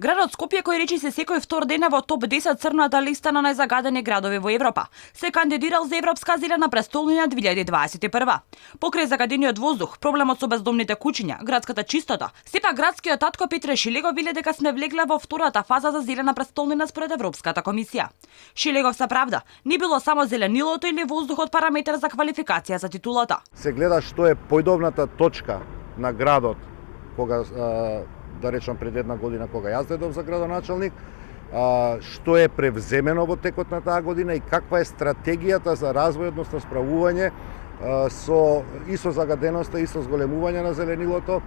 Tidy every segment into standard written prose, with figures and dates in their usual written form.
Градот Скопје, кој речиси секој втор ден е во топ 10 црната листа на најзагадени градови во Европа, се кандидирал за Европска зелена престолнина 2021. Покрај загадениот воздух, проблемот со бездомните куќиња, градската чистота, сепак градскиот татко Петре Шилегов веле дека сме влегле во втората фаза за зелена престолнина според Европската комисија. Шилегов се правда, не било само зеленилото или воздухот параметар за квалификација за титулата. Се гледа што е појдовната точка на градот кога да речам пред една година кога јас дојдов за градоначалник, што е превземено во текот на таа година и каква е стратегијата за развој, односно справување и со загаденоста и со зголемување на зеленилото.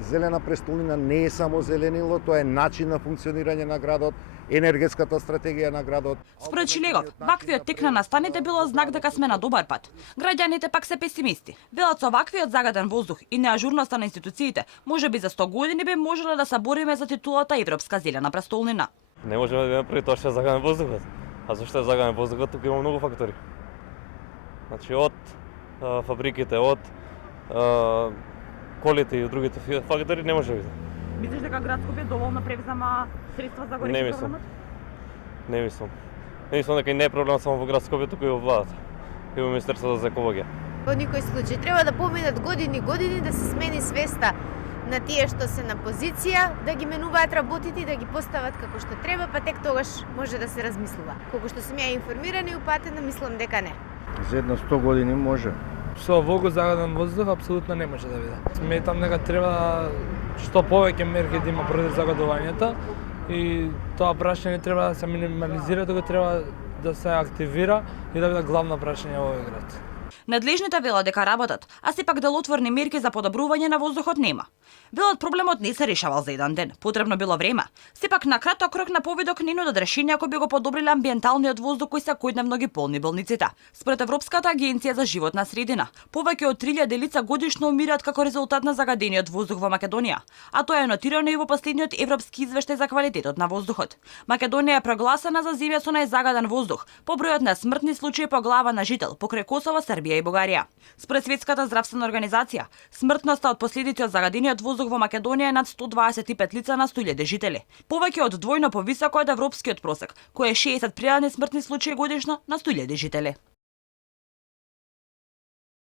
Зелена престолнина не е само зеленило, тоа е начин на функционирање на градот, енергетската стратегија на градот. Според Шилегов, ваквиот тек на настаните било знак дека сме на добар пат. Граѓаните пак се песимисти. Велат со ваквиот загаден воздух и неажурноста на институциите, можеби за 100 години би можеле да се бориме за титулата Европска зелена престолнина. Не можеме да направи тоа што е загаден воздухот. А зашто е загаден воздухот? Тука има многу фактори. Значи од фабриките, од колите и другите фактори не може да биде. Мислиш дека град Скопје доволно превзема средства за горивни проблемот? Не мислам. Не мислам дека не е проблем само во град Скопје, туку и во владата. И во Министерството за екологија. Во никој случај треба да поминат години да се смени свеста на тие што се на позиција, да ги менуваат работите и да ги постават како што треба, па тек тогаш може да се размислува. Колку што сум ја информирана и упатена, мислам дека не. За една 100 години може. Со овој загаден воздух апсолутно не може да биде. Сметам дека треба што повеќе мерки да има против загадувањето и тоа прашање не треба да се минимализира, туку треба да се активира и да биде главно прашање во овој град. Надлежните велат дека работат, а сепак делотворни мерки за подобрување на воздухот нема. Велат проблемот не се решавал за еден ден, потребно било време. Сепак на краток рок на повидок не нудат решенија кои би го подобриле амбиенталниот воздух кој секојдневно ги полни болниците. Според Европската агенција за животна средина, повеќе од 3000 лица годишно умираат како резултат на загадениот воздух во Македонија, а тоа е нотирано и во последниот европски извештај за квалитетот на воздухот. Македонија е прогласена за земја со најзагаден воздух по бројот на смртни случаи по глава на жител покрај Косово, Србија и Бугарија. Според Светската здравствена организација, смртноста од последици од загадениот воздух во Македонија е над 125 лица на 100.000 жители. Повеќе од двојно повисоко од европскиот просек, кој е 60 пријавени смртни случаи годишно на 100.000 жители.